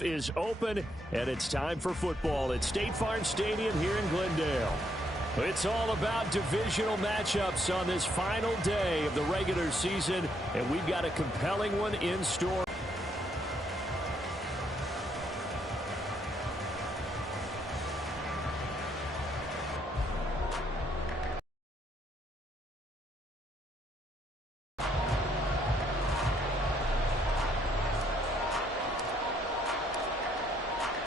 Is open, and it's time for football at State Farm Stadium here in Glendale. It's all about divisional matchups on this final day of the regular season, and we've got a compelling one in store.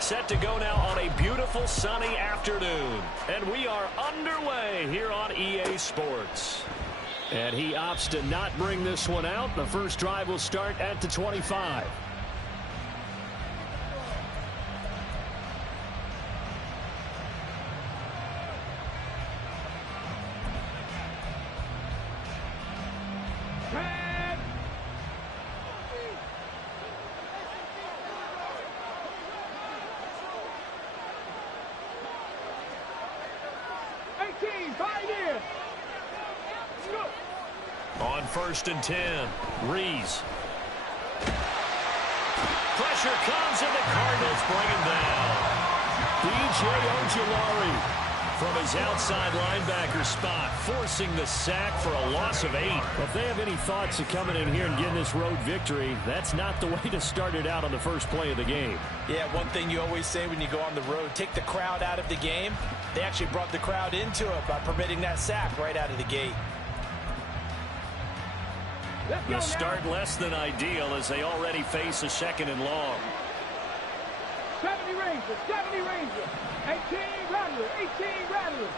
Set to go now on a beautiful sunny afternoon. And we are underway here on EA Sports. And he opts to not bring this one out. The first drive will start at the 25. On 1st and 10, Rees. Pressure comes, and the Cardinals bring him down. B.J. Ojulari from his outside linebacker spot, forcing the sack for a loss of 8. If they have any thoughts of coming in here and getting this road victory, that's not the way to start it out on the first play of the game. Yeah, one thing you always say when you go on the road, take the crowd out of the game. They actually brought the crowd into it by permitting that sack right out of the gate. The start less than ideal as they already face a 2nd and long. 70 Rangers, 18 Rattlers.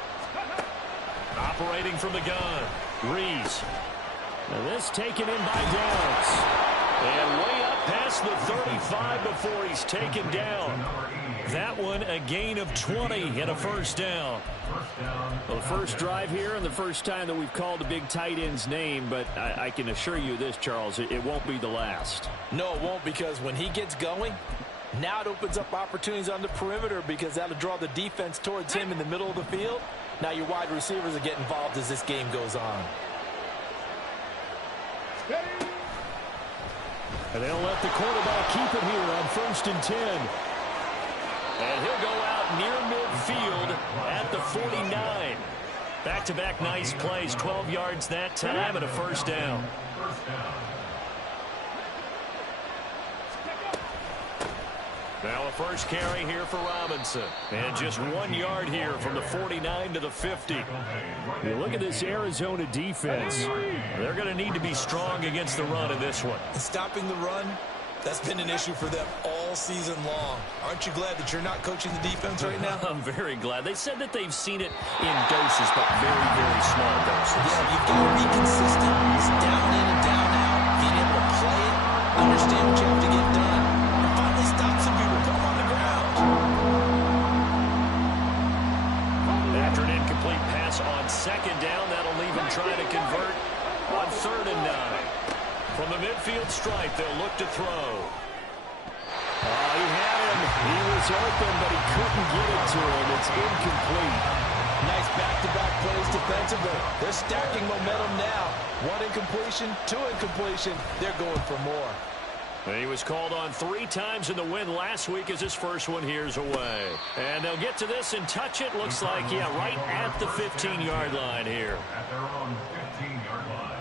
Operating from the gun, Rees. Now this taken in by Downs. And way up past the 35 before he's taken down. That one a gain of 20 and a first down. Well, the first drive here and the first time that we've called the big tight end's name, but I can assure you this, Charles, it won't be the last. No, it won't, because when he gets going, now it opens up opportunities on the perimeter because that'll draw the defense towards him in the middle of the field. Now your wide receivers will get involved as this game goes on. And they'll let the quarterback keep it here on 1st and 10. And he'll go out near midfield at the 49. Back-to-back nice plays, 12 yards that time and a first down. Now a first carry here for Robinson. And just 1 yard here from the 49 to the 50. You look at this Arizona defense. They're going to need to be strong against the run in this one. Stopping the run, that's been an issue for them all season long. Aren't you glad that you're not coaching the defense right now? I'm very glad. They said that they've seen it in doses, but very, very small doses. Yeah, you've got to be consistent. It's down in and down out. Being able to play it, understand what you have to get done, and finally stop some people, put them on the ground. After an incomplete pass on 2nd down, that'll leave him trying to convert on 3rd and 9. From the midfield stripe, they'll look to throw. He had him. He was open, but he couldn't get it to him. It's incomplete. Nice back-to-back plays defensively. They're stacking momentum now. 1 incompletion, 2 incompletion. They're going for more. He was called on 3 times in the win last week as his first one here's away. And they'll get to this and touch it. Looks like, yeah, right at the 15-yard line here. At their own 15-yard line.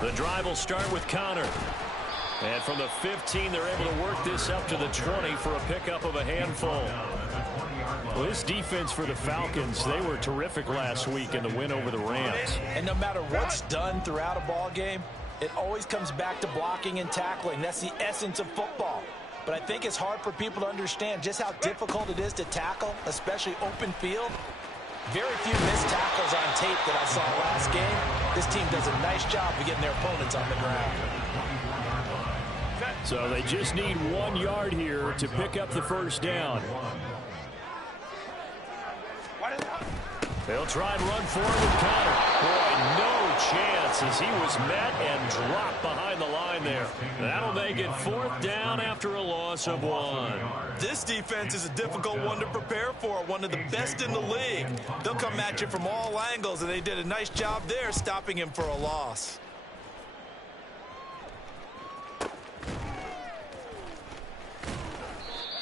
The drive will start with Connor. And from the 15, they're able to work this up to the 20 for a pickup of a handful. Well, this defense for the Falcons, they were terrific last week in the win over the Rams. And no matter what's done throughout a ball game, it always comes back to blocking and tackling. That's the essence of football. But I think it's hard for people to understand just how difficult it is to tackle, especially open field. Very few missed tackles on tape that I saw last game. This team does a nice job of getting their opponents on the ground. So they just need 1 yard here to pick up the first down. They'll try and run forward with Connor. Boy, no pass as he was met and dropped behind the line there. That'll make it 4th down after a loss of 1. This defense is a difficult one to prepare for, one of the best in the league. They'll come at you from all angles, and they did a nice job there stopping him for a loss.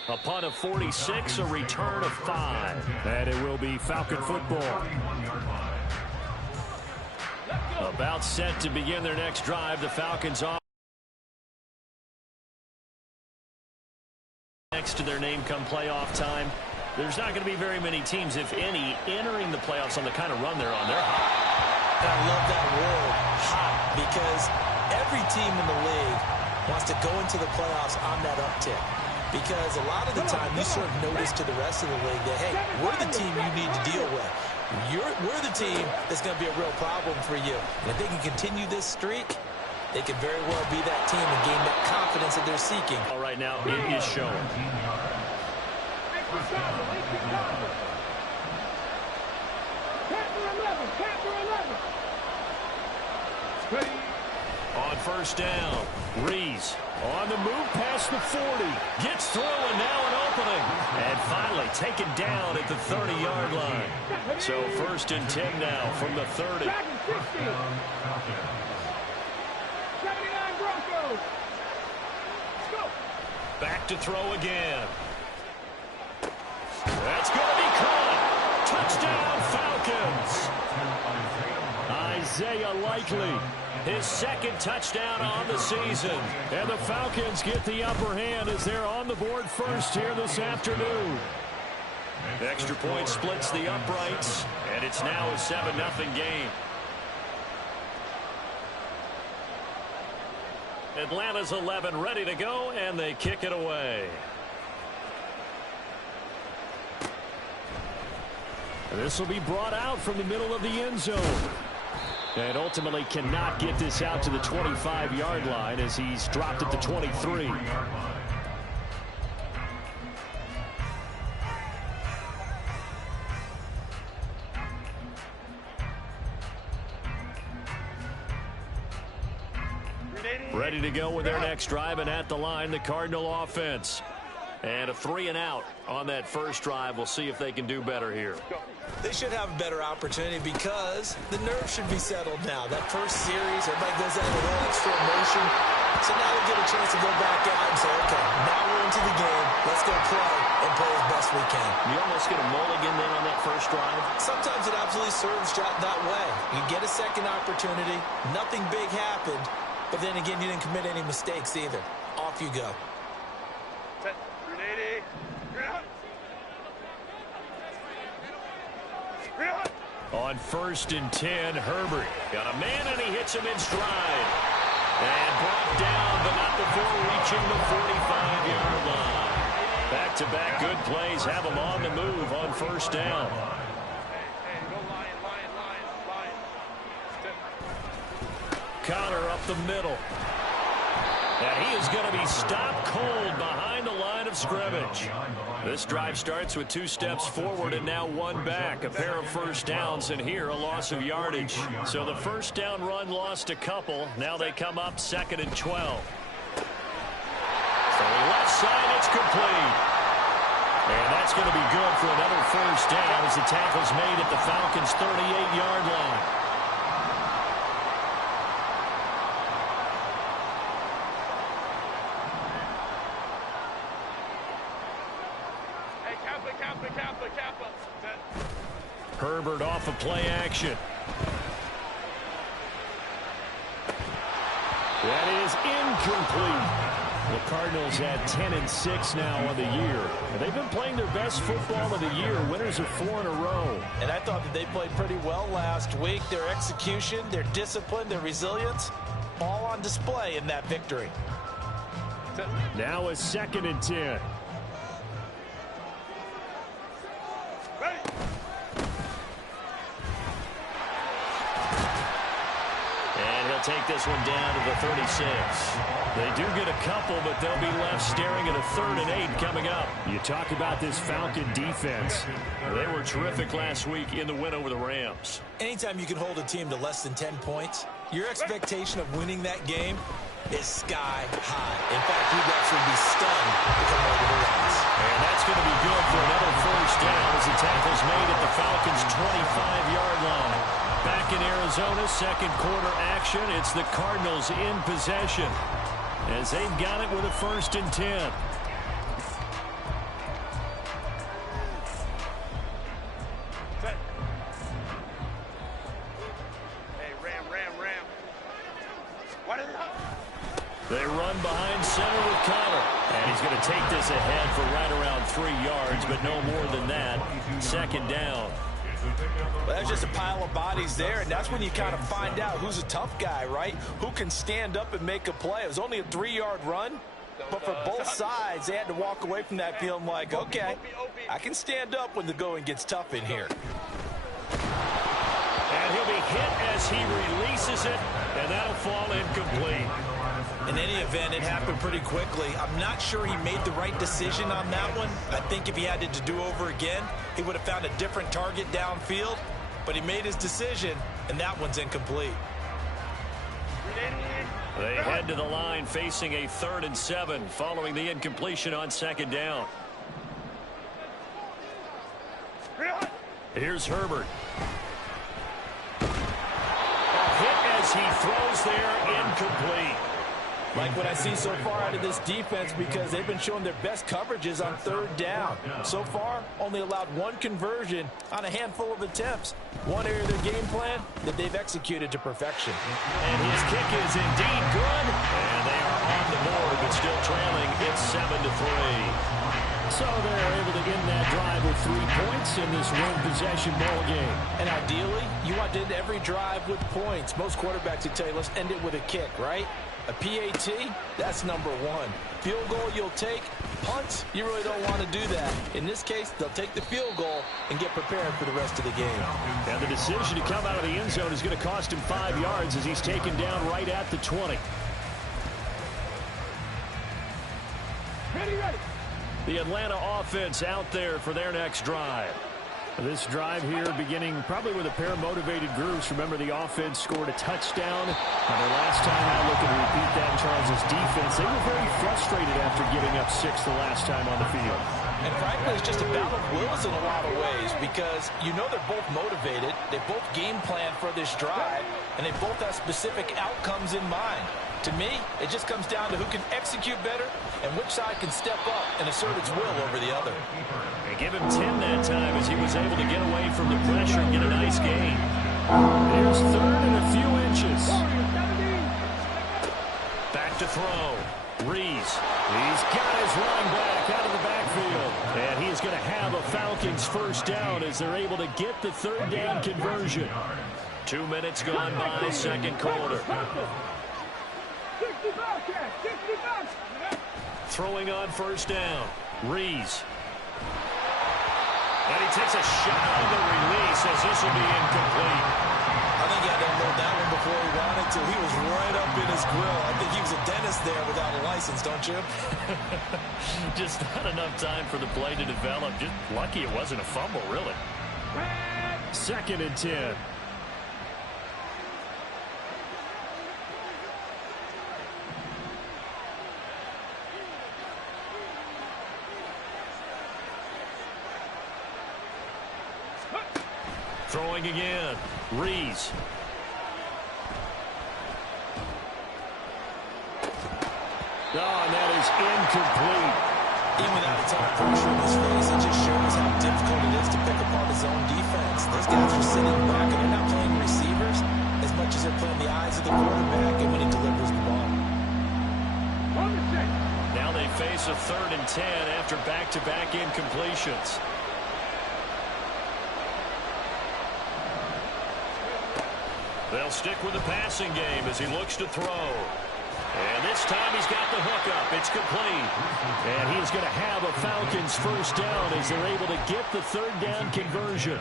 A punt of 46, a return of 5. And it will be Falcon football. About set to begin their next drive. The Falcons off. Next to their name come playoff time. There's not going to be very many teams, if any, entering the playoffs on the kind of run they're on. They're hot. I love that word, hot, because every team in the league wants to go into the playoffs on that uptick. Because a lot of the time you serve notice to the rest of the league that, hey, we're the team you need to deal with. We're the team that's going to be a real problem for you. And if they can continue this streak, they could very well be that team and gain that confidence that they're seeking. All right, now it is showing. On first down, Rees on the move past the 40. Gets through and now an opening. And finally taken down at the 30-yard line. So 1st and 10 now from the 30. Back to throw again. That's going to be caught. Touchdown, Falcons. Isaiah Likely, his 2nd touchdown on the season. And the Falcons get the upper hand as they're on the board first here this afternoon. The extra point splits the uprights, and it's now a 7-0 game. Atlanta's 11 ready to go, and they kick it away. This will be brought out from the middle of the end zone. And ultimately cannot get this out to the 25-yard line as he's dropped at the 23. Ready to go with their next drive, and at the line, the Cardinal offense. And a 3-and-out on that first drive. We'll see if they can do better here. They should have a better opportunity because the nerves should be settled now. That first series, everybody goes out with a little extra emotion. So now they get a chance to go back out and say, okay, now we're into the game. Let's go play and play as best we can. You almost get a mulligan then on that first drive? Sometimes it absolutely serves that way. You get a second opportunity. Nothing big happened. But then again, you didn't commit any mistakes either. Off you go. On 1st and 10, Herbert got a man and he hits him in stride. And brought down, but not before reaching the 45-yard line. Back-to-back good plays have him on the move on first down. Connor up the middle. And he is going to be stopped cold behind the line of scrimmage. This drive starts with 2 steps forward and now 1 back. A pair of first downs, and here a loss of yardage. So the first down run lost a couple. Now they come up 2nd and 12. From the left side, it's complete. And that's going to be good for another first down as the tackle's made at the Falcons' 38-yard line. Herbert off of play action. That is incomplete. The Cardinals at 10-6 now on the year. And they've been playing their best football of the year, winners of 4 in a row. And I thought that they played pretty well last week. Their execution, their discipline, their resilience, all on display in that victory. Now a 2nd and 10. And he'll take this one down to the 36. They do get a couple, but they'll be left staring at a 3rd and 8 coming up. You talk about this Falcon defense. They were terrific last week in the win over the Rams. Anytime you can hold a team to less than 10 points, your expectation of winning that game is sky high. In fact, you refs would be stunned to come away with a loss. And that's going to be good for another 1st down as the tackle's made at the Falcons' 25-yard line. Back in Arizona, 2nd quarter action. It's the Cardinals in possession as they've got it with a 1st and 10. They run behind center with Connor. And he's going to take this ahead for right around 3 yards, but no more than that. 2nd down. Well, there's just a pile of bodies there, and that's when you kind of find out who's a tough guy, right? Who can stand up and make a play. It was only a 3-yard run, but for both sides, they had to walk away from that feeling like, okay, I can stand up when the going gets tough in here. And he'll be hit as he releases it, and that'll fall incomplete. In any event, it happened pretty quickly. I'm not sure he made the right decision on that one. I think if he had to do over again, he would have found a different target downfield. But he made his decision, and that one's incomplete. They head to the line facing a 3rd and 7 following the incompletion on 2nd down. Here's Herbert. A hit as he throws there, incomplete. Like what I see so far out of this defense because they've been showing their best coverages on 3rd down. So far, only allowed 1 conversion on a handful of attempts. One area of their game plan that they've executed to perfection. And his kick is indeed good. And they are on the board, but still trailing. It's 7-3. So they're able to end that drive with 3 points in this one-possession ball game. And ideally, you want to end every drive with points. Most quarterbacks would tell you, let's end it with a kick, right? A PAT, that's number 1. Field goal you'll take. Punts, you really don't want to do that. In this case, they'll take the field goal and get prepared for the rest of the game. And the decision to come out of the end zone is going to cost him 5 yards as he's taken down right at the 20. Ready. The Atlanta offense out there for their next drive. This drive here beginning probably with a pair of motivated groups. Remember, the offense scored a touchdown. And the last time I look at repeat that, Charles' defense, they were very frustrated after giving up 6 the last time on the field. And frankly, it's just a battle of wills in a lot of ways because you know they're both motivated. They both game plan for this drive, and they both have specific outcomes in mind. To me, it just comes down to who can execute better and which side can step up and assert its will over the other. They give him 10 that time as he was able to get away from the pressure and get a nice gain. Here's 3rd and a few inches. Back to throw. Rees. He's got his running back out of the backfield. And he's going to have a Falcons 1st down as they're able to get the 3rd down conversion. 2 minutes gone by, 2nd quarter. Throwing on 1st down. Rees. And he takes a shot on the release as this will be incomplete. I think he had to unload that one before he wanted to. He was right up in his grill. I think he was a dentist there without a license, don't you? Just not enough time for the play to develop. Just lucky it wasn't a fumble, really. 2nd and 10. Throwing again. Rees. Oh, and that is incomplete. Even without a ton of pressure in his face, it just shows how difficult it is to pick apart his own defense. Those guys are sitting back and they're not playing receivers as much as they're playing the eyes of the quarterback and when he delivers the ball. Now they face a 3rd and 10 after back-to-back incompletions. They'll stick with the passing game as he looks to throw. And this time he's got the hook up. It's complete. And he's going to have a Falcons 1st down as they're able to get the 3rd down conversion.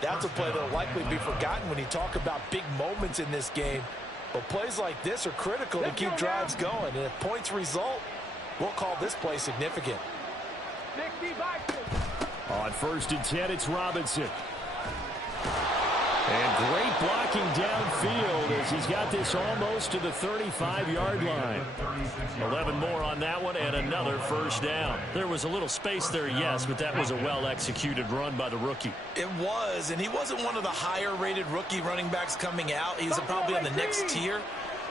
That's a play that will likely be forgotten when you talk about big moments in this game. But plays like this are critical to keep drives going. And if points result, we'll call this play significant. On 1st and 10, it's Robinson. And great blocking downfield as he's got this almost to the 35-yard line. 11 more on that one and another first down. There was a little space there, yes, but that was a well-executed run by the rookie. It was, and he wasn't one of the higher-rated rookie running backs coming out. He's probably on the next tier.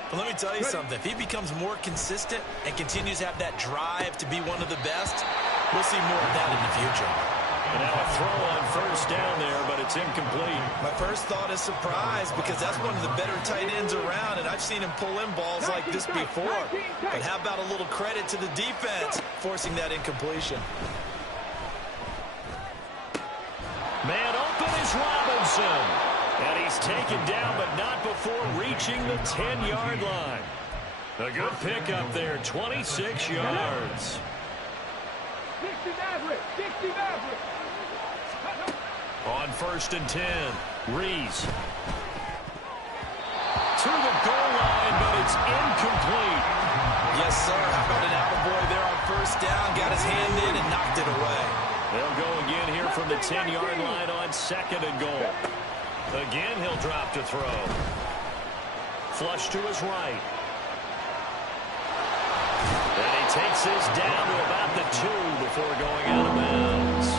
But let me tell you something. If he becomes more consistent and continues to have that drive to be one of the best, we'll see more of that in the future. And now a throw on first down there, but it's incomplete. My first thought is surprise because that's one of the better tight ends around, and I've seen him pull in balls like this before. But how about a little credit to the defense forcing that incompletion? Man open is Robinson. And he's taken down, but not before reaching the 10-yard line. A good pickup there, 26 yards. 60 Maverick, 60 Maverick. On 1st and 10, Rees. To the goal line, but it's incomplete. Yes, sir. How about an attaboy there on first down? Got his hand in and knocked it away. They'll go again here from the 10-yard line on 2nd and goal. Again, he'll drop to throw. Flush to his right. And he takes this down to about the 2 before going out of bounds.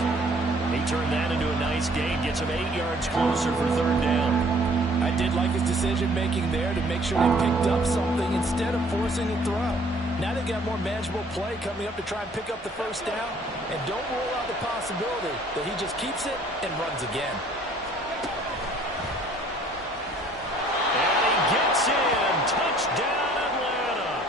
He turned that into a nice gain, gets him 8 yards closer for 3rd down. I did like his decision-making there to make sure they picked up something instead of forcing a throw. Now they've got more manageable play coming up to try and pick up the first down. And don't rule out the possibility that he just keeps it and runs again. Gets in. Touchdown, Atlanta.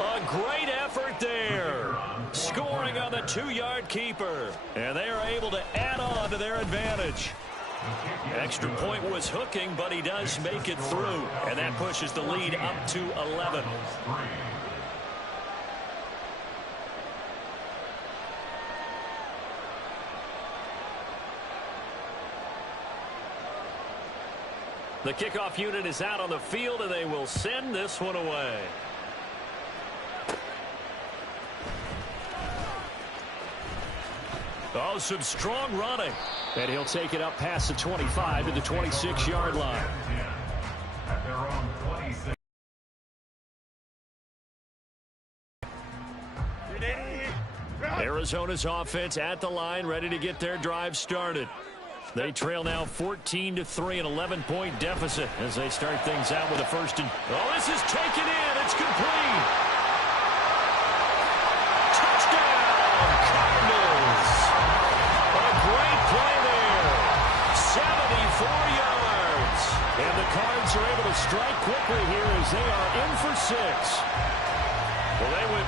A great effort there. Scoring on the 2-yard keeper. And they are able to add on to their advantage. Extra point was hooking, but he does make it through. And that pushes the lead up to 11. The kickoff unit is out on the field, and they will send this one away. Oh, some strong running. And he'll take it up past the 25 to the 26-yard line. At their own 26. Arizona's offense at the line, ready to get their drive started. They trail now 14-3, an 11-point deficit as they start things out with a 1st and... Oh, this is taken in. It's complete. Touchdown, Cardinals. A great play there. 74 yards. And the Cards are able to strike quickly here as they are in for 6. Well, they went...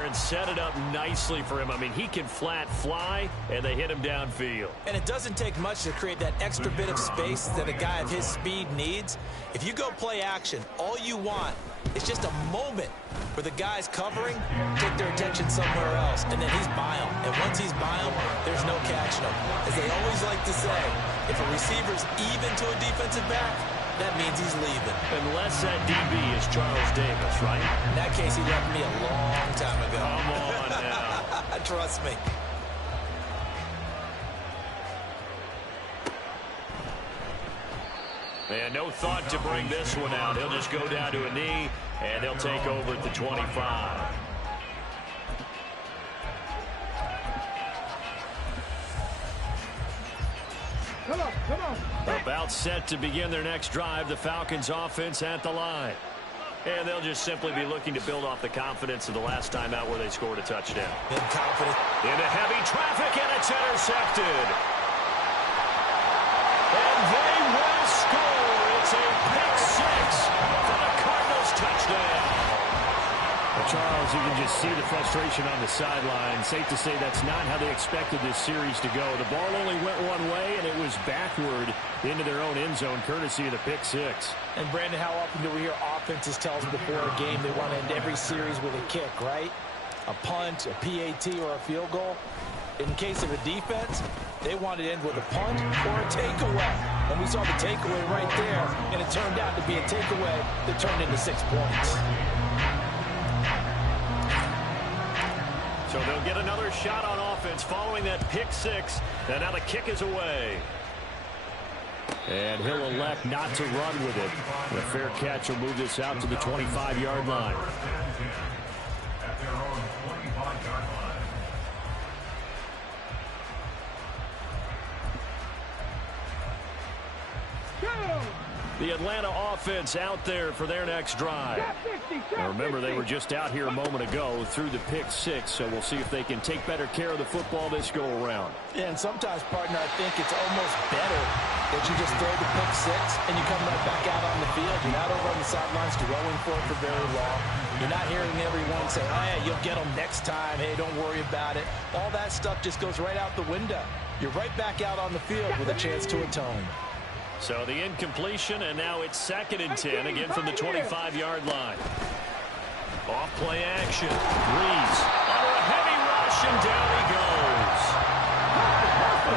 And set it up nicely for him. I mean, he can flat fly, and they hit him downfield. And it doesn't take much to create that extra bit of space that a guy of his speed needs. If you go play action, all you want It's just a moment where the guys covering take their attention somewhere else, and then he's by them. And once he's by them, there's no catching him. As they always like to say, if a receiver's even to a defensive back, that means he's leaving. Unless that DB is Charles Davis, right? In that case, he left me a long time ago. Come on now. Trust me. And no thought to bring this one out. He'll just go down to a knee, and they'll take over at the 25. Come on. About set to begin their next drive, the Falcons offense at the line. And they'll just simply be looking to build off the confidence of the last time out where they scored a touchdown. Been confident. Into heavy traffic, and it's intercepted. And they will score. It's a pick six for the Cardinals touchdown. Well, Charles, you can just see the frustration on the sideline. Safe to say that's not how they expected this series to go. The ball only went one way, and it was backward into their own end zone, courtesy of the pick six. And, Brandon, how often do we hear offenses tell us before a game they want to end every series with a kick, right? A punt, a PAT, or a field goal. In case of a defense, they want to end with a punt or a takeaway. And we saw the takeaway right there, and it turned out to be a takeaway that turned into 6 points. So they'll get another shot on offense following that pick six. And now the kick is away. And he'll elect not to run with it. The fair catch will move this out to the 25-yard line. At their own 25-yard line. The Atlanta offense out there for their next drive. Now remember, they were just out here a moment ago through the pick six, so we'll see if they can take better care of the football this go around. Yeah, and sometimes, partner, I think it's almost better that you just throw the pick six and you come right back out on the field. You're not over on the sidelines dwelling for it for very long. You're not hearing everyone say, oh, yeah, you'll get them next time. Hey, don't worry about it. All that stuff just goes right out the window. You're right back out on the field with a chance to atone. So the incompletion, and now it's 2nd and 10, again from the 25-yard line. Off play action. Reeves under a heavy rush, and down he goes.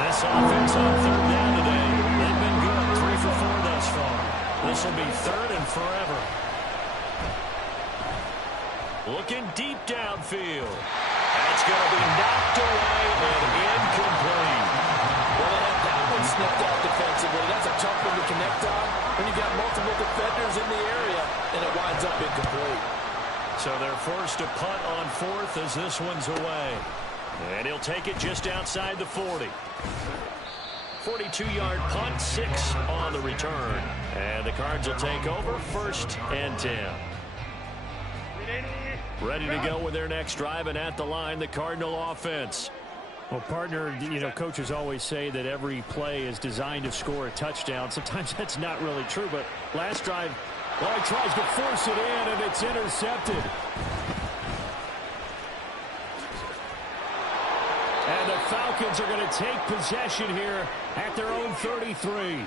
This offense on 3rd down today, they've been good. 3 for 4 thus far. This will be 3rd and forever. Looking deep downfield. That's going to be knocked away and incomplete. Well, they have that one snipped out defensively. That's a tough one to connect on when you've got multiple defenders in the area, and it winds up incomplete. So they're forced to punt on 4th as this one's away. And he'll take it just outside the 40. 42-yard punt, 6 on the return. And the Cards will take over 1st and 10. Ready to go with their next drive, and at the line, the Cardinal offense. Well, partner, you know, coaches always say that every play is designed to score a touchdown. Sometimes that's not really true, but last drive, well, he tries to force it in, and it's intercepted. And the Falcons are going to take possession here at their own 33.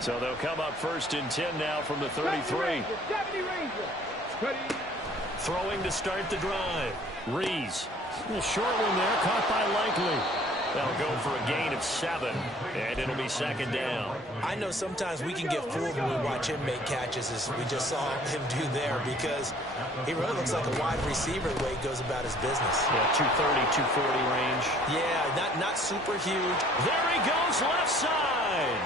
So they'll come up 1st and 10 now from the 33. Throwing to start the drive. Rees. A short one there, caught by Likely. That'll go for a gain of 7, and it'll be 2nd down. I know sometimes we can get fooled when we watch him make catches, as we just saw him do there, because he really looks like a wide receiver the way he goes about his business. Yeah, 230, 240 range. Yeah, not super huge. There he goes, left side.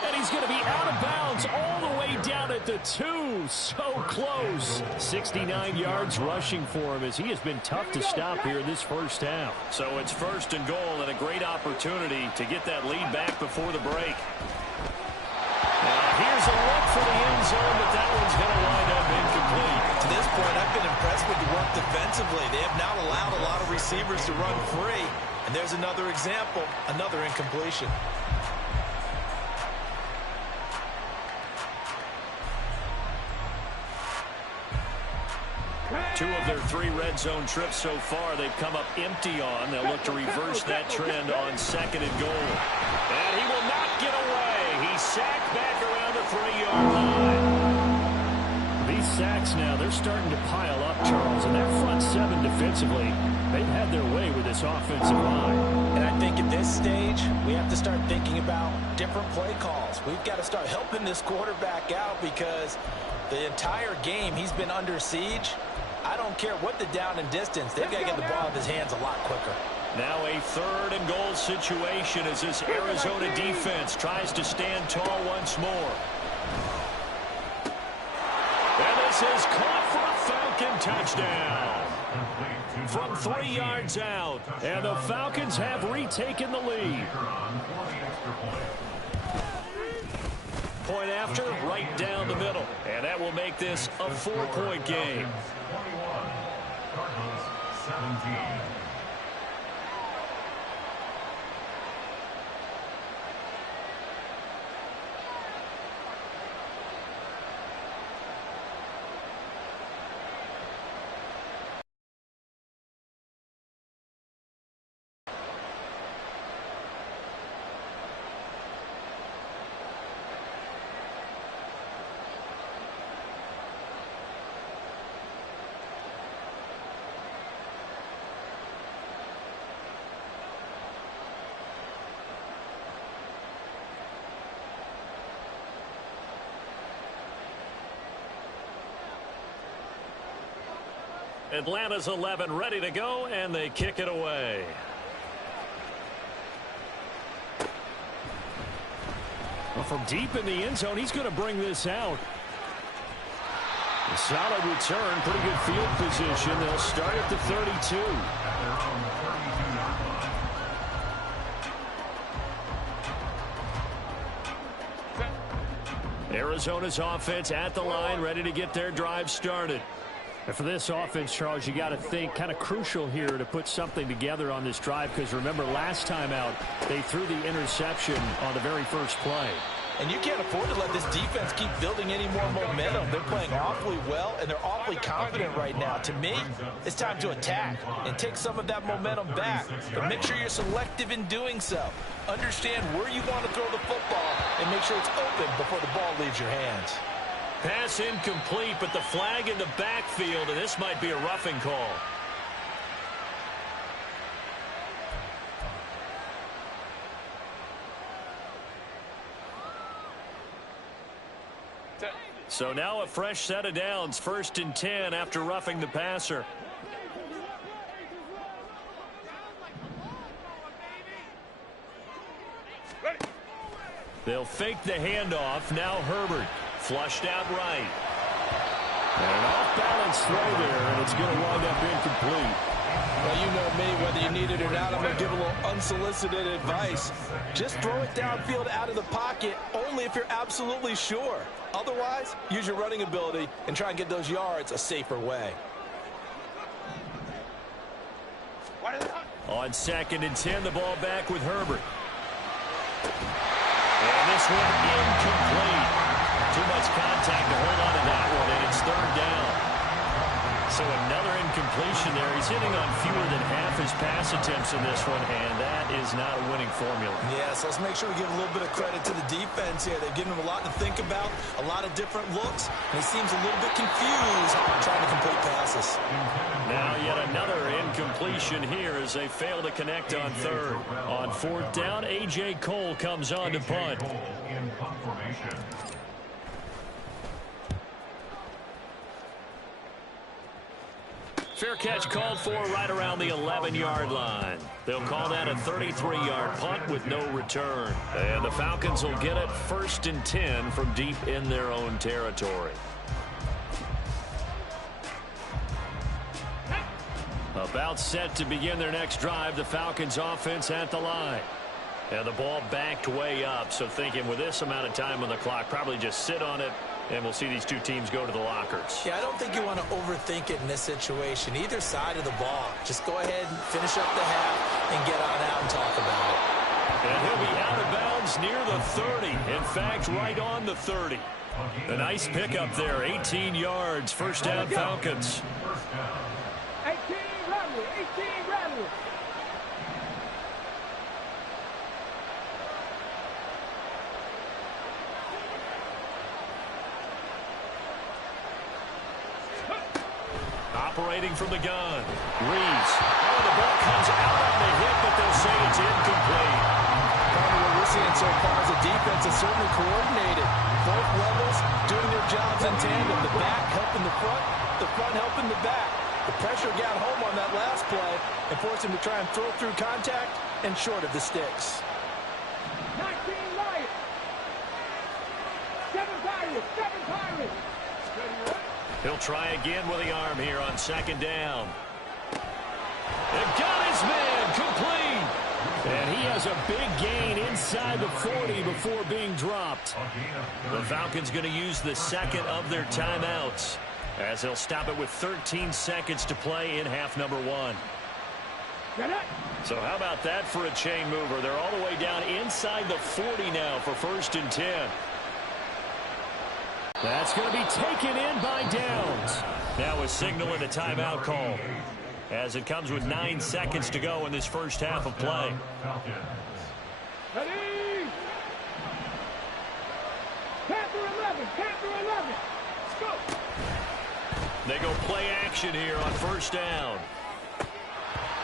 And he's going to be out of bounds all the way down at the 2. So close. 69 yards rushing for him, as he has been tough to stop here this first half. So it's 1st and goal, and a great opportunity to get that lead back before the break. Now here's a look for the end zone, but that one's going to wind up incomplete. To this point, I've been impressed with the work defensively. They have not allowed a lot of receivers to run free. And there's another example, another incompletion. 2 of their 3 red zone trips so far, they've come up empty on. They'll look to reverse that trend on 2nd and goal. And he will not get away. He's sacked back around the 3-yard line. These sacks now, they're starting to pile up, Charles. And that front 7 defensively, they've had their way with this offensive line. And I think at this stage, we have to start thinking about different play calls. We've got to start helping this quarterback out because the entire game he's been under siege. I don't care what the down and distance. They've got to get the ball in his hands a lot quicker. Now a 3rd and goal situation as this Arizona defense tries to stand tall once more. And this is caught for a Falcon touchdown. From 3 yards out. And the Falcons have retaken the lead. Point after, right down the middle. And that will make this a 4-point game. 21, Cardinals 17. Atlanta's 11 ready to go, and they kick it away. Well, from deep in the end zone, he's going to bring this out. A solid return, pretty good field position. They'll start at the 32. Arizona's offense at the line, ready to get their drive started. And for this offense, Charles, you got to think kind of crucial here to put something together on this drive because remember last time out they threw the interception on the very first play. And you can't afford to let this defense keep building any more momentum. They're playing awfully well, and they're awfully confident right now. To me, it's time to attack and take some of that momentum back. But make sure you're selective in doing so. Understand where you want to throw the football and make sure it's open before the ball leaves your hands. Pass incomplete, but the flag in the backfield, and this might be a roughing call. So now a fresh set of downs, 1st and 10 after roughing the passer. They'll fake the handoff. Now Herbert. Flushed out right. And an off-balance throw there, and it's going to wind up incomplete. Well, you know me, whether you need it or not, I'm going to give a little unsolicited advice. Just throw it downfield out of the pocket only if you're absolutely sure. Otherwise, use your running ability and try and get those yards a safer way. On 2nd and 10, the ball back with Herbert. And this one incomplete. Too much contact to hold on to that one, and it's 3rd down. So another incompletion there. He's hitting on fewer than half his pass attempts in this one, and that is not a winning formula. Yes, let's make sure we give a little bit of credit to the defense here. They've given him a lot to think about, a lot of different looks, and he seems a little bit confused trying to complete passes. Now yet another incompletion here as they fail to connect on 3rd. On 4th down, A.J. Cole comes on to punt. Fair catch called for right around the 11-yard line. They'll call that a 33-yard punt with no return. And the Falcons will get it 1st and 10 from deep in their own territory. About set to begin their next drive, the Falcons offense at the line. And the ball backed way up, so thinking with this amount of time on the clock, probably just sit on it, and we'll see these two teams go to the lockers. Yeah, I don't think you want to overthink it in this situation. Either side of the ball. Just go ahead and finish up the half and get on out and talk about it. And he'll be out of bounds near the 30. In fact, right on the 30. A nice pickup there, 18 yards. First down, Falcons. 18 Radley, 18 Radley. Operating from the gun. Reeves. Oh, the ball comes out on the hit, but they'll say it's incomplete. What we're seeing so far is a defense that's certainly coordinated. Both levels doing their jobs in tandem. The back helping the front helping the back. The pressure got home on that last play and forced him to try and throw through contact and short of the sticks. 19 Lions. 7 Pirates, 7 Pirates. He'll try again with the arm here on second down. And got his man complete. And he has a big gain inside the 40 before being dropped. The Falcons going to use the second of their timeouts as they'll stop it with 13 seconds to play in half number 1. So how about that for a chain mover? They're all the way down inside the 40 now for 1st and 10. That's going to be taken in by Downs. Now a signal and a timeout call as it comes with 9 seconds to go in this first half of play. Ready? Panther 11, Panther 11. Let's go. They go play action here on first down.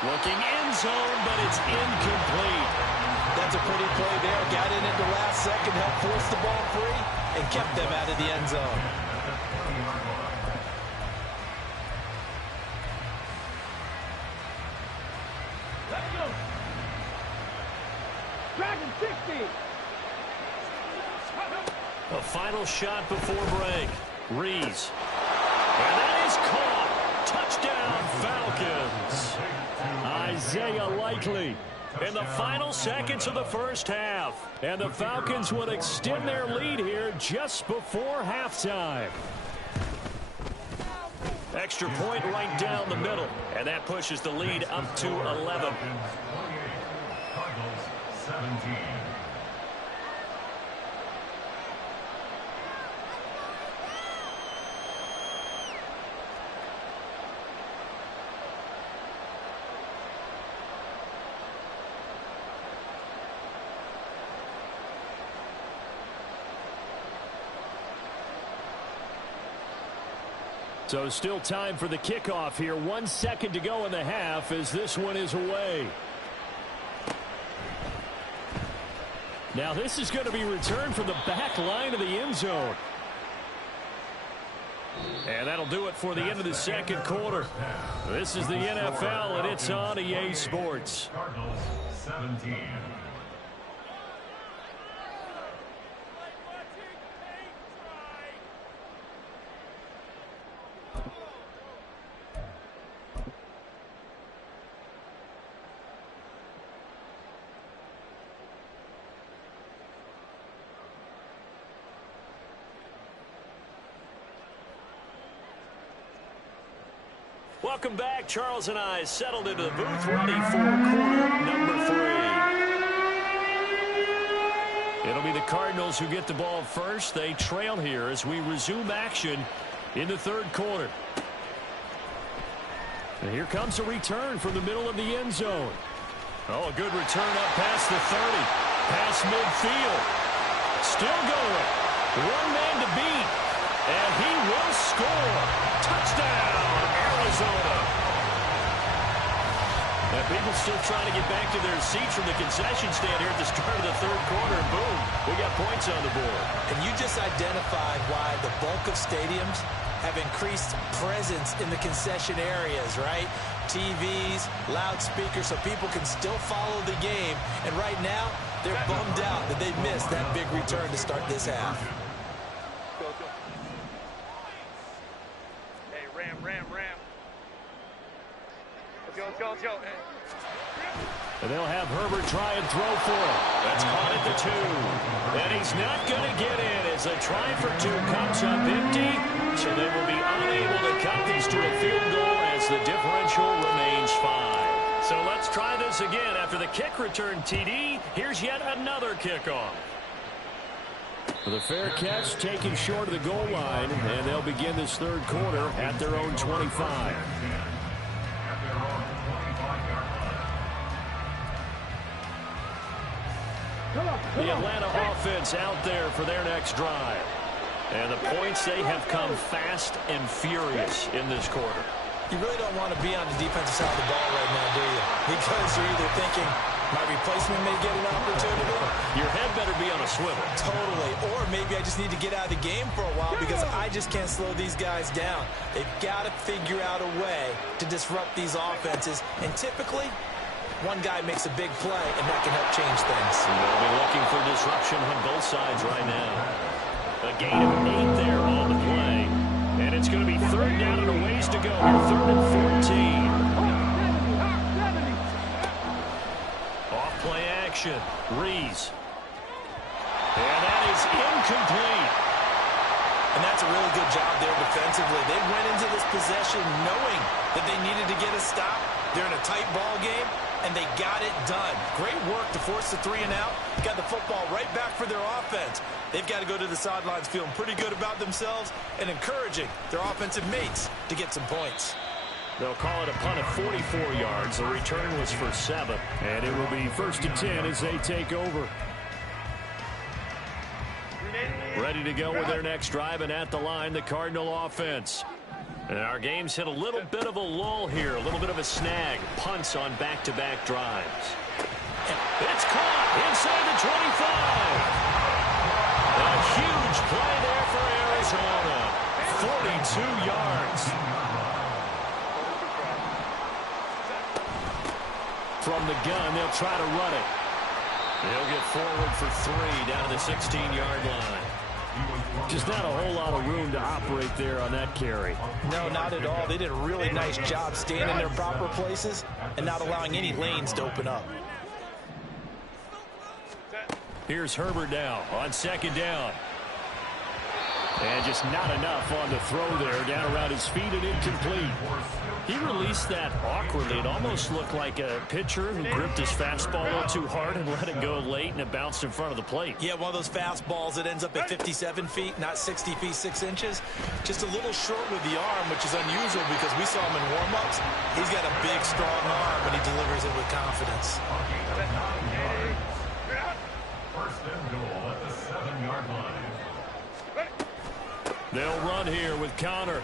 Looking end zone, but it's incomplete. That's a pretty play there. Got in at the last second, helped force the ball free, and kept them out of the end zone. Let's go. Dragon 60. A final shot before break. Rees. And that is caught. Touchdown, Falcons. Isaiah Likely in the final seconds of the first half. And the Falcons would extend their lead here just before halftime. Extra point right down the middle. And that pushes the lead up to 11. Cardinals 17. So still time for the kickoff here. 1 second to go in the half as this one is away. Now this is going to be returned from the back line of the end zone. And that'll do it for the end of the second quarter. This is the NFL, and it's on EA Sports. Cardinals 17. Welcome back. Charles and I settled into the booth ready for quarter number 3. It'll be the Cardinals who get the ball first. They trail here as we resume action in the third quarter. And here comes a return from the middle of the end zone. Oh, a good return up past the 30. Past midfield. Still going. One man to beat. And he will score. Touchdown, Arizona. And people still trying to get back to their seats from the concession stand here at the start of the third quarter. And boom, we got points on the board. And you just identified why the bulk of stadiums have increased presence in the concession areas, right? TVs, loudspeakers, so people can still follow the game. And right now, they're bummed out that they missed that big return to start this half. Let's go. And they'll have Herbert try and throw for it. That's caught at the 2. And he's not going to get in as a try for 2 comes up empty. So they will be unable to cut these to a field goal as the differential remains 5. So let's try this again after the kick return TD, here's yet another kickoff. The fair catch taken short of the goal line, and they'll begin this third quarter at their own 25. The Atlanta offense out there for their next drive. And the points, they have come fast and furious in this quarter. You really don't want to be on the defensive side of the ball right now, do you? Because you're either thinking, my replacement may get an opportunity. Your head better be on a swivel. Totally. Or maybe I just need to get out of the game for a while because I just can't slow these guys down. They've got to figure out a way to disrupt these offenses. And typically, one guy makes a big play, and that can help change things. They'll be looking for disruption on both sides right now. A gain of 8 there on the play. And it's going to be third down and a ways to go. Third and 14. Off play action. Rees. And that is incomplete. And that's a really good job there defensively. They went into this possession knowing that they needed to get a stop. They're in a tight ball game, and they got it done. Great work to force the 3 and out. Got the football right back for their offense. They've got to go to the sidelines feeling pretty good about themselves and encouraging their offensive mates to get some points. They'll call it a punt of 44 yards. The return was for 7. And it will be 1st and 10 as they take over. Ready to go with their next drive, and at the line, the Cardinal offense. And our game's hit a little bit of a lull here, a little bit of a snag. Punts on back-to-back drives. It's caught inside the 25. A huge play there for Arizona. 42 yards. From the gun, they'll try to run it. They'll get forward for 3 down to the 16-yard line. Just not a whole lot of room to operate there on that carry. No, not at all. They did a really nice job staying in their proper places and not allowing any lanes to open up. Here's Herbert now on 2nd down. And just not enough on the throw there. Down around his feet and incomplete. He released that awkwardly. It almost looked like a pitcher who gripped his fastball a little too hard and let it go late, and it bounced in front of the plate. Yeah, one of those fastballs that ends up at 57 feet, not 60 feet, 6 inches. Just a little short with the arm, which is unusual because we saw him in warm-ups. He's got a big, strong arm when he delivers it with confidence. 1st and goal at the 7-yard line. They'll run here with Connor.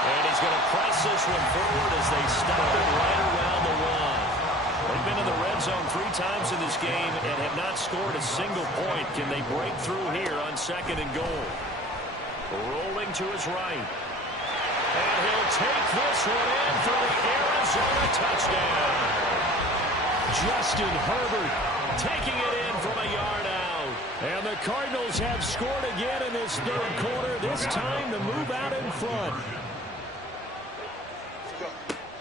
And he's going to press this one forward as they stop it right around the 1. They've been in the red zone 3 times in this game and have not scored a single point. Can they break through here on 2nd and goal? Rolling to his right. And he'll take this one in for the Arizona touchdown. Justin Herbert taking it in from a yard out. And the Cardinals have scored again in this third quarter. This time to move out in front.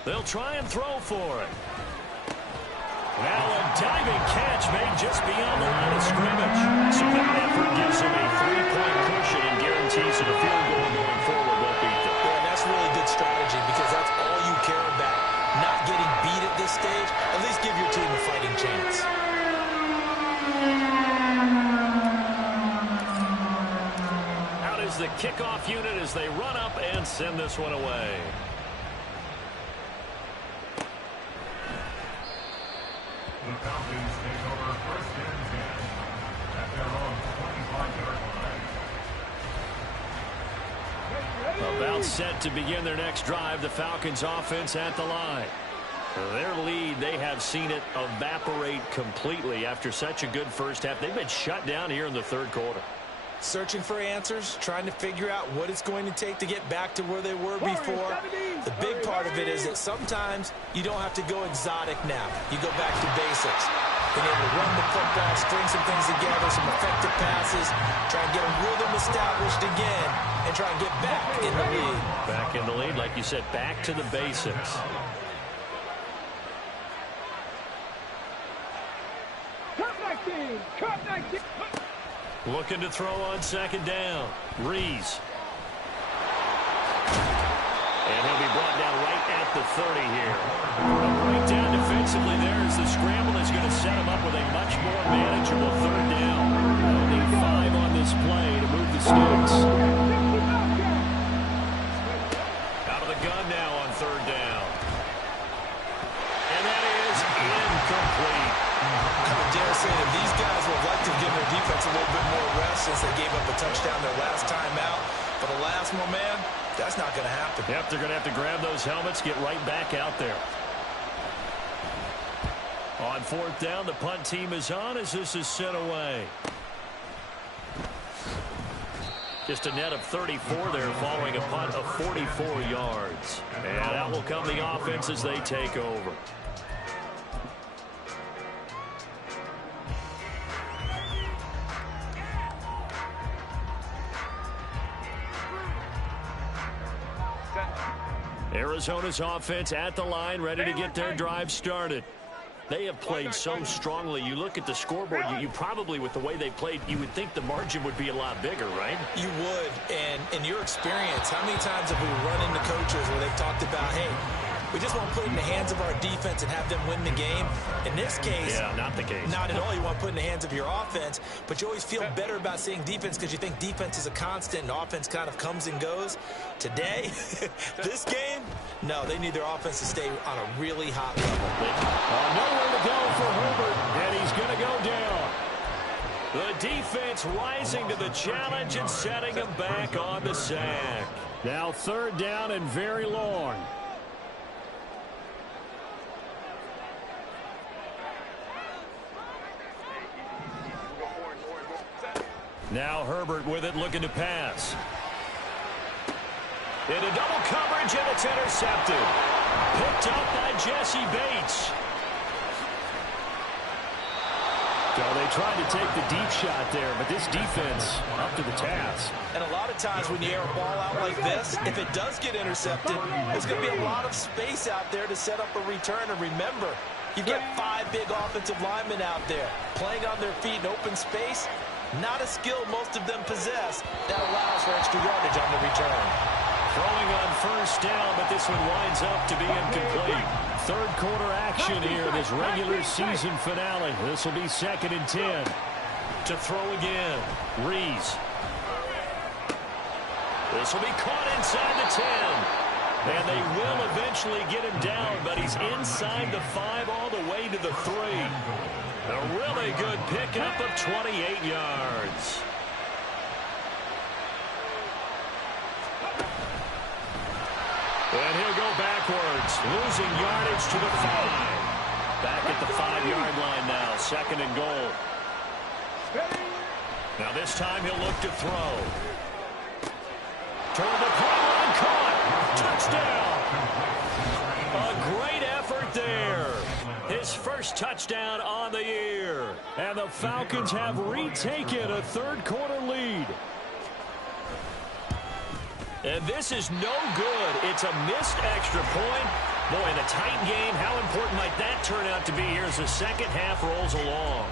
They'll try and throw for it. Now a diving catch made just beyond the line of scrimmage. So that effort gives them a 3-point cushion and guarantees that a field goal going forward won't beat them. Yeah, that's really good strategy because that's all you care about. Not getting beat at this stage. At least give your team a fighting chance. Out is the kickoff unit as they run up and send this one away. The Falcons take over 1st and 10 at their own 25-yard line. About set to begin their next drive, the Falcons offense at the line. Their lead, they have seen it evaporate completely after such a good first half. They've been shut down here in the third quarter. Searching for answers, trying to figure out what it's going to take to get back to where they were before. The big part of it is that sometimes you don't have to go exotic now. You go back to basics. Being able to run the football, string some things together, some effective passes, try and get a rhythm established again, and try and get back in the lead. Back in the lead, like you said, back to the basics. Looking to throw on 2nd down. Rees. And he'll be brought down right at the 30 here. A breakdown defensively there as the scramble is going to set him up with a much more manageable third down. They'll need 5 on this play to move the sticks. Out of the gun now on third down. And that is incomplete. I would dare say that these guys would like to give their defense a little bit more rest since they gave up a touchdown their last time out. But alas, my man, that's not going to happen. Yep, they're going to have to grab those helmets, get right back out there. On fourth down, the punt team is on as this is sent away. Just a net of 34 there following a punt of 44 yards. And out will come the offense as they take over. Arizona's offense at the line, ready to get their drive started. They have played so strongly. You look at the scoreboard, you probably, with the way they played, you would think the margin would be a lot bigger, right? You would. And in your experience, how many times have we run into coaches where they've talked about, hey, we just want to put it in the hands of our defense and have them win the game? In this case, yeah, not the case. Not at all. You want to put it in the hands of your offense, but you always feel better about seeing defense because you think defense is a constant and offense kind of comes and goes. Today, this game, no, they need their offense to stay on a really hot level. Nowhere to go for Herbert, and he's going to go down. The defense rising to the challenge and setting him back on the sack. Now third down and very long. Now Herbert with it, looking to pass. Into double coverage, and it's intercepted. Picked up by Jesse Bates. So they tried to take the deep shot there, but this defense up to the task. And a lot of times when you air a ball out like this, if it does get intercepted, there's going to be a lot of space out there to set up a return. And remember, you've got 5 big offensive linemen out there playing on their feet in open space. Not a skill most of them possess. That allows for extra yardage on the return. Throwing on first down, but this one winds up to be incomplete. Third quarter action here, this regular season finale. This will be 2nd and 10. To throw again, Rees. This will be caught inside the 10. And they will eventually get him down, but he's inside the 5 all the way to the 3. A really good pickup of 28 yards. And he'll go backwards, losing yardage to the 5. Back at the 5-yard line now, 2nd and goal. Now this time he'll look to throw. Toward the play line, caught. Touchdown. A great effort there. His first touchdown on the year. And the Falcons have retaken a third quarter lead. And this is no good. It's a missed extra point. Boy, in a tight game, how important might that turn out to be here as the second half rolls along?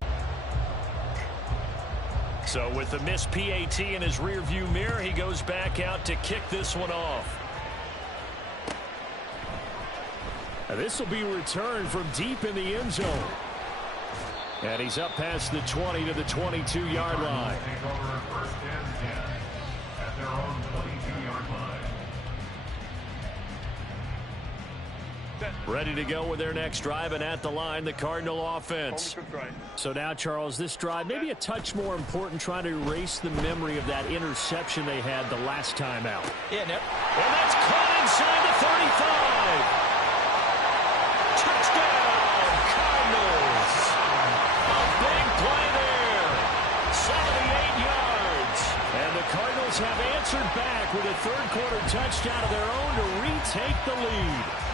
So with the missed PAT in his rearview mirror, he goes back out to kick this one off. Now this will be returned from deep in the end zone. And he's up past the 20 to the 22-yard line. Take over 1st and 10 at their own 22-yard line. Ready to go with their next drive, and at the line, the Cardinal offense. So now, Charles, this drive maybe a touch more important, trying to erase the memory of that interception they had the last time out. Yeah, and that's caught inside the 35. Touchdown, Cardinals. A big play there. 78 yards. And the Cardinals have answered back with a third quarter touchdown of their own to retake the lead.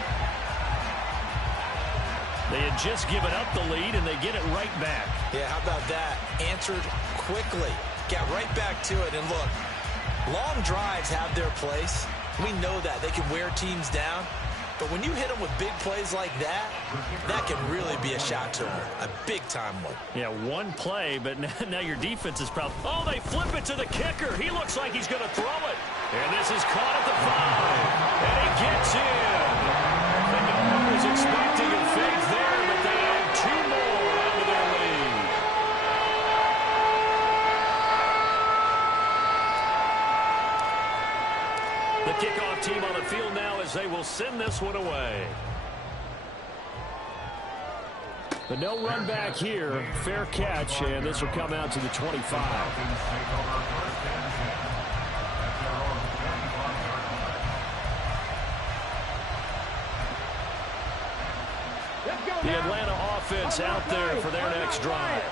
They had just given up the lead, and they get it right back. Yeah, how about that? Answered quickly. Got right back to it. And look, long drives have their place. We know that. They can wear teams down. But when you hit them with big plays like that, that can really be a shot to them. A big-time one. Yeah, one play, but now your defense is probably... Oh, they flip it to the kicker. He looks like he's going to throw it. And this is caught at the 5. And he gets in. And no one was expecting a fake there, but they add 2 more onto their lead. The kickoff team on the field now as they will send this one away. But no run back here. Fair catch, and this will come out to the 25. The Atlanta offense out there for their next drive.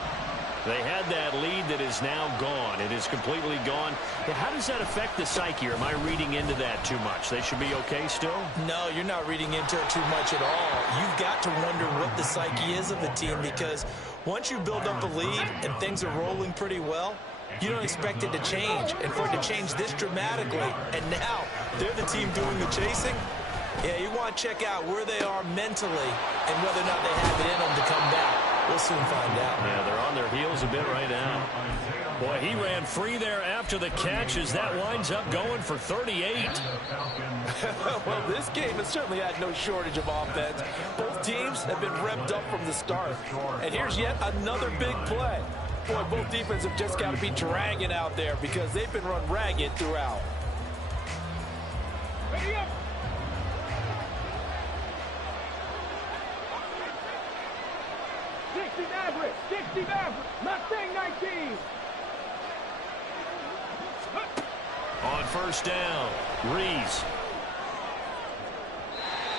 They had that lead that is now gone. It is completely gone. How does that affect the psyche? Or am I reading into that too much? They should be okay still? No, you're not reading into it too much at all. You've got to wonder what the psyche is of the team, because once you build up a lead and things are rolling pretty well, you don't expect it to change. And for it to change this dramatically, and now they're the team doing the chasing, yeah, you want to check out where they are mentally and whether or not they have it in them to come back. We'll soon find out. Yeah, they're on their heels a bit right now. Boy, he ran free there after the catch as that winds up going for 38. Well, this game has certainly had no shortage of offense. Both teams have been revved up from the start. And here's yet another big play. Boy, both defenses have just got to be dragging out there because they've been run ragged throughout. Ready up. Mustang 19. On first down, Rees.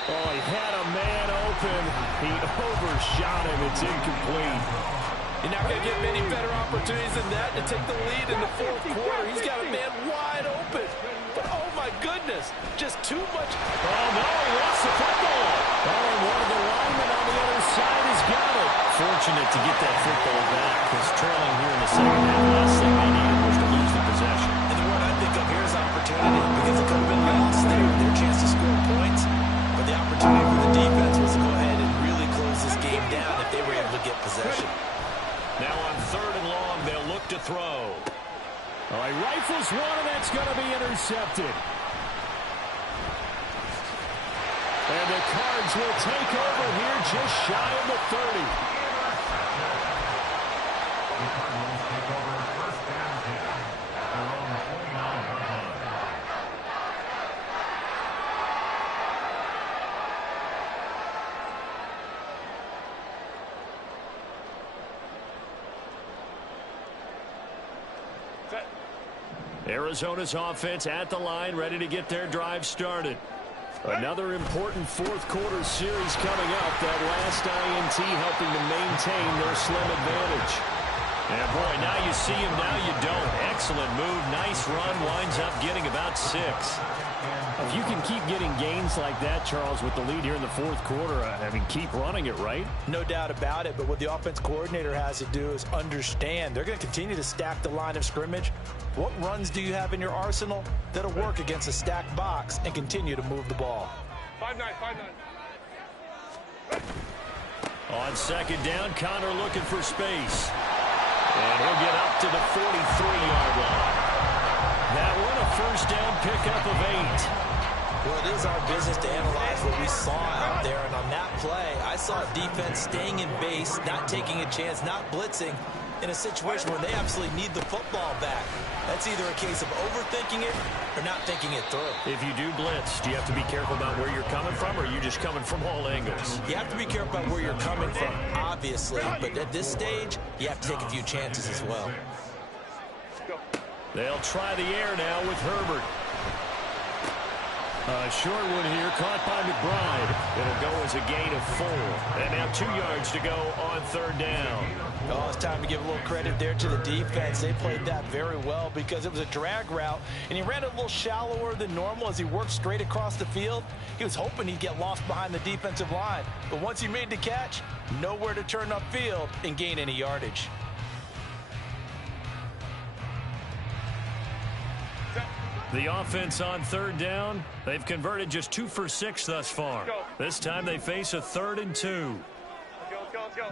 Oh, he had a man open. He overshot him. It's incomplete. You're not going to get many better opportunities than that to take the lead in the fourth quarter. He's got a man wide open. But, oh, my goodness, just too much. Oh, no, he lost the football. Oh, and one of the linemen on the other side has got it. Fortunate to get that football back, because trailing here in the second half, last thing they needed was to lose the possession. And the one I think of here is opportunity, because it could have been lost. Their chance to score points, but the opportunity for the defense was to go ahead and really close this game down if they were able to get possession. Now on third and long, they'll look to throw. Oh, he rifles one, and that's going to be intercepted. And the Cards will take over here just shy of the 30. Arizona's offense at the line, ready to get their drive started. Another important fourth quarter series coming up. That last INT helping to maintain their slim advantage. And boy, now you see him, now you don't. Excellent move, nice run, winds up getting about 6. If you can keep getting gains like that, Charles, with the lead here in the fourth quarter, I mean, keep running it, right? No doubt about it, but what the offense coordinator has to do is understand they're going to continue to stack the line of scrimmage. What runs do you have in your arsenal that'll work against a stacked box and continue to move the ball? 5-9, 5-9. On second down, Connor looking for space. And he'll get up to the 43-yard line. That one a first down pickup of 8. Well, it is our business to analyze what we saw out there. And on that play, I saw defense staying in base, not taking a chance, not blitzing in a situation where they absolutely need the football back. That's either a case of overthinking it or not thinking it through. If you do blitz, do you have to be careful about where you're coming from, or are you just coming from all angles? You have to be careful about where you're coming from, obviously. But at this stage, you have to take a few chances as well. They'll try the air now with Herbert. Short one here, caught by McBride. It'll go as a gain of 4. And now 2 yards to go on third down. Oh, it's time to give a little credit there to the defense. They played that very well because it was a drag route, and he ran it a little shallower than normal as he worked straight across the field. He was hoping he'd get lost behind the defensive line. But once he made the catch, nowhere to turn upfield and gain any yardage. The offense on third down, they've converted just 2 for 6 thus far. This time they face a 3rd and 2. Let's go.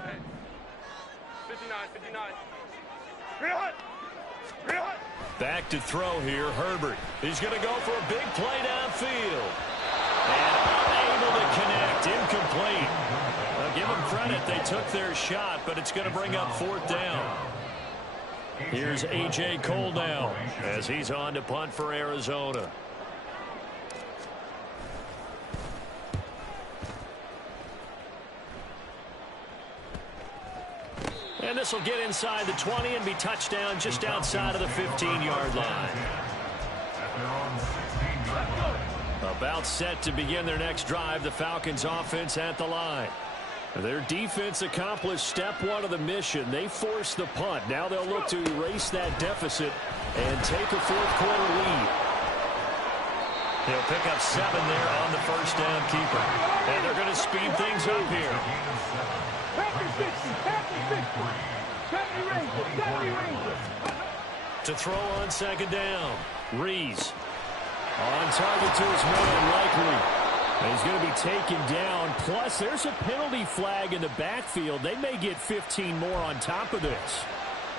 59, 59. Real hot. Back to throw here, Herbert. He's going to go for a big play downfield. And unable to connect. Incomplete. Now, give them credit. They took their shot, but it's going to bring up 4th down. Here's A.J. Cole now as he's on to punt for Arizona. And this will get inside the 20 and be touchdown just outside of the 15-yard line. About set to begin their next drive, the Falcons offense at the line. Their defense accomplished step 1 of the mission. They forced the punt. Now they'll look to erase that deficit and take a 4th quarter lead. He'll pick up 7 there on the first down keeper. And they're going to speed things up here. To throw on 2nd down. Rees. On target to his man, Likely. And he's going to be taken down. Plus, there's a penalty flag in the backfield. They may get 15 more on top of this.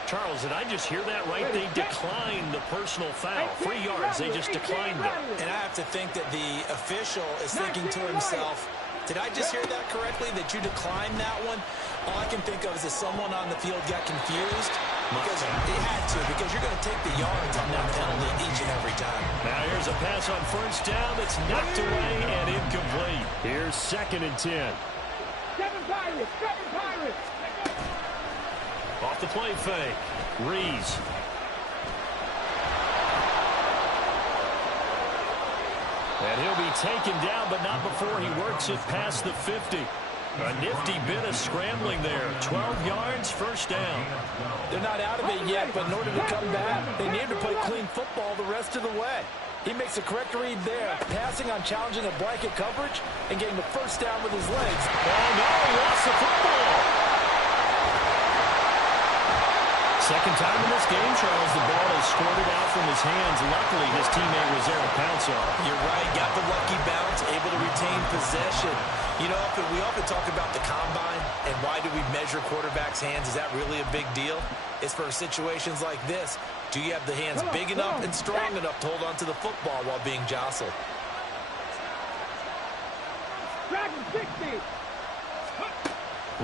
Charles, did I just hear that right? They declined the personal foul. 3 yards, they just declined it. And I have to think that the official is thinking to himself, did I just hear that correctly, that you declined that one? All I can think of is that someone on the field got confused. Because they had to, because you're going to take the yards on that penalty each and every time. Now here's a pass on 1st down that's knocked away and incomplete. Here's 2nd and 10. 7 Pirates, 7 Pirates. Off the play fake. Rees. And he'll be taken down, but not before he works it past the 50. A nifty bit of scrambling there. 12 yards, 1st down. They're not out of it yet, but in order to come back, they need to play clean football the rest of the way. He makes a correct read there, passing on challenging a blanket coverage and getting the 1st down with his legs. Oh, no, he lost the football. Second time in this game, Charles, the ball is squirted out from his hands. Luckily, his teammate was there to pounce on. You're right, got the lucky bounce, able to retain possession. You know, we often talk about the combine and why do we measure quarterbacks' hands? Is that really a big deal? It's for situations like this. Do you have the hands big enough and strong enough to hold on to the football while being jostled? Dragon 60.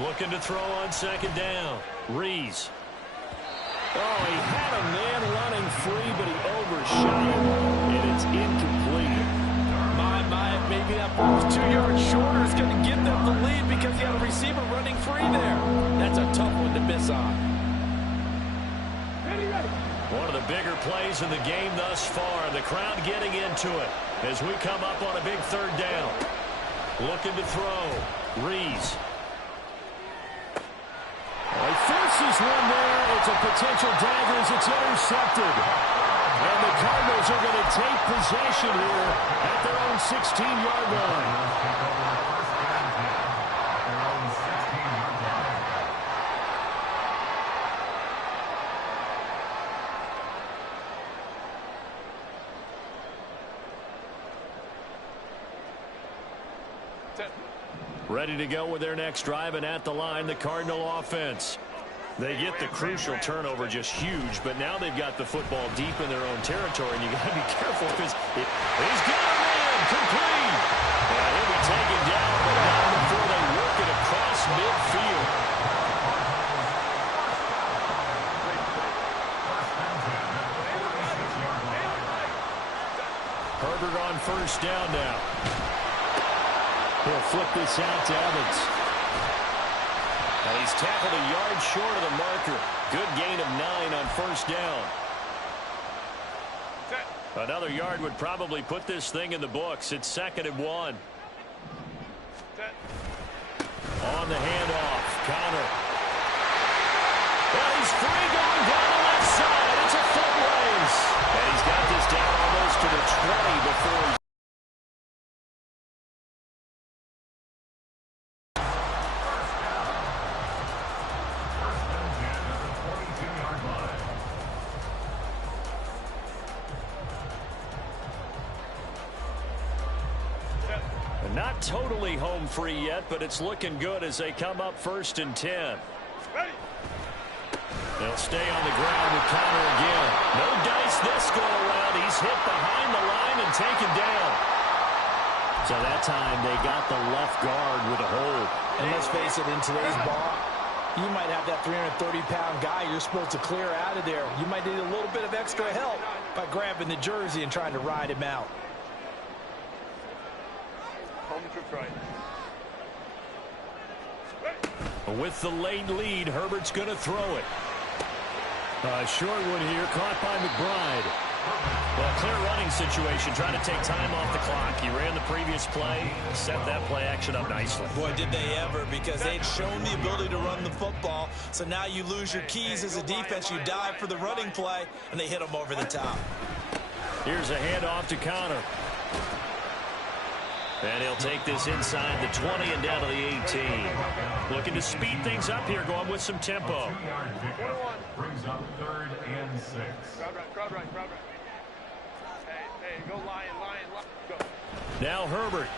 Looking to throw on 2nd down. Rees. Oh, he had a man running free, but he overshot him, and it's incomplete. Maybe that ball was 2 yards shorter. It's going to give them the lead because he had a receiver running free there. That's a tough one to miss on. Ready, ready. One of the bigger plays in the game thus far. The crowd getting into it as we come up on a big 3rd down. Looking to throw. Rees. He forces one there. It's a potential dagger as it's intercepted. And the Cardinals are going to take possession here at their own 16-yard line. Ready to go with their next drive, and at the line, the Cardinal offense. They get the crucial turnover, just huge, but now they've got the football deep in their own territory, and you got to be careful because he's got him in, complete. And he'll be taken down, but not before they work it across midfield. Herbert on 1st down now. He'll flip this out to Evans. And he's tackled a yard short of the marker. Good gain of 9 on 1st down. Another yard would probably put this thing in the books. It's 2nd and 1. On the handoff, Connor. Well, he's free going down the left side. It's a foot race. And he's got this down almost to the 20 before he's not totally home free yet, but it's looking good as they come up 1st and 10. They'll stay on the ground with Connor again. No dice this go around. He's hit behind the line and taken down. So that time they got the left guard with a hold. And let's face it, in today's ball, you might have that 330-pound guy you're supposed to clear out of there. You might need a little bit of extra help by grabbing the jersey and trying to ride him out. With the late lead, Herbert's going to throw it. A short one here, caught by McBride. Well, clear running situation, trying to take time off the clock. He ran the previous play, set that play action up nicely. Boy, did they ever, because they'd shown the ability to run the football. So now you lose your keys as a defense. You dive for the running play, and they hit them over the top. Here's a handoff to Connor. And he'll take this inside the 20 and down to the 18. Looking to speed things up here, going with some tempo. Brings up 3rd and 6. Crowd right. Hey, go lion, go. Now Herbert.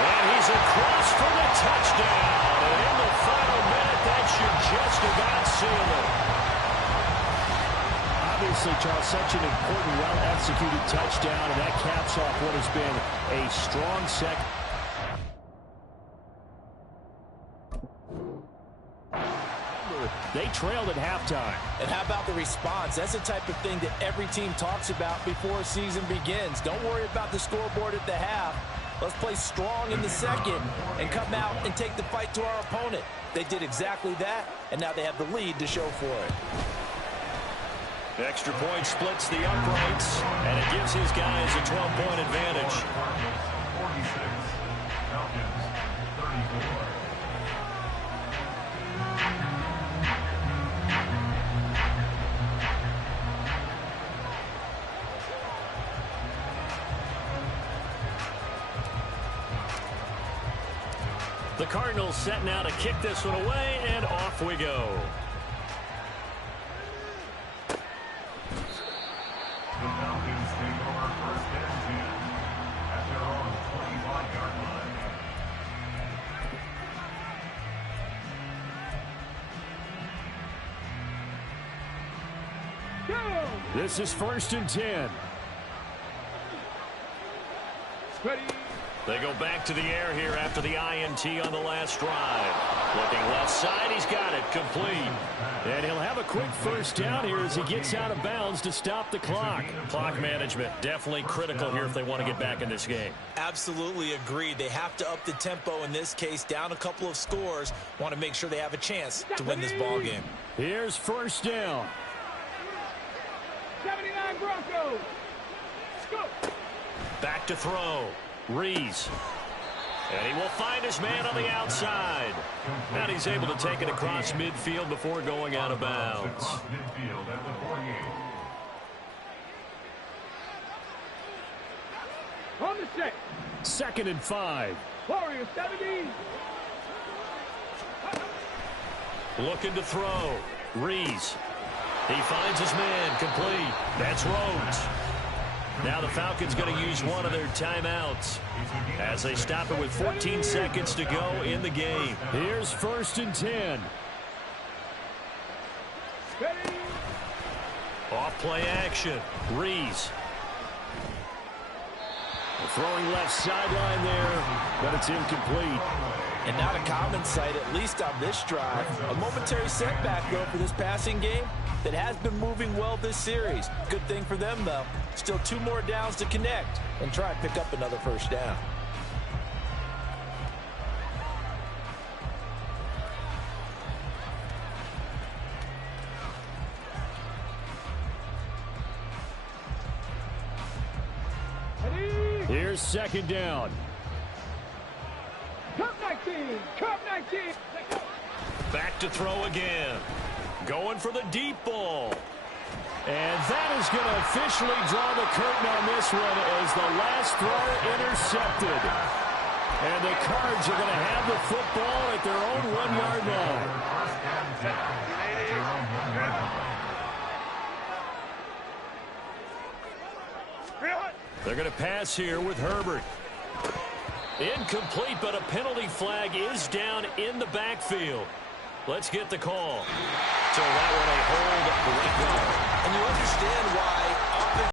And he's across for the touchdown. And in the final minute, that should just about seal it. Obviously, Charles, such an important, well-executed touchdown, and that caps off what has been a strong second. They trailed at halftime. And how about the response? That's the type of thing that every team talks about before a season begins. Don't worry about the scoreboard at the half. Let's play strong in the second and come out and take the fight to our opponent. They did exactly that, and now they have the lead to show for it. Extra point splits the uprights, and it gives his guys a 12-point advantage. 46, Falcons 34. The Cardinals set now to kick this one away, and off we go. The Falcons take over 1st and 10 at their own 25-yard line. This is 1st and 10. Ready. They go back to the air here after the INT on the last drive. Looking left side, he's got it, complete. And he'll have a quick first down here as he gets out of bounds to stop the clock. Clock management definitely critical here if they want to get back in this game. Absolutely agreed. They have to up the tempo in this case, down a couple of scores. Want to make sure they have a chance to win this ball game. Here's first down. 79 Broncos. Let's go. Back to throw. Rees. And he will find his man on the outside. And he's able to take it across midfield before going out of bounds. Midfield at the 48. On the set. 2nd and 5. Warriors 70. Looking to throw. Rees. He finds his man, complete. That's Rhodes. Now the Falcons going to use one of their timeouts as they stop it with 14 seconds to go in the game. Here's 1st and 10. Ready. Off play action. Rees. Throwing left sideline there, but it's incomplete. And not a common sight, at least on this drive. A momentary setback, though, for this passing game that has been moving well this series. Good thing for them, though. Still 2 more downs to connect and try and pick up another first down. Ready. Here's 2nd down. Cup 19. Cup 19. Let's go. Back to throw again. Going for the deep ball. And that is going to officially draw the curtain on this one as the last throw intercepted. And the Cards are going to have the football at their own 1-yard line. They're going to pass here with Herbert. Incomplete, but a penalty flag is down in the backfield. Let's get the call. So that one a hold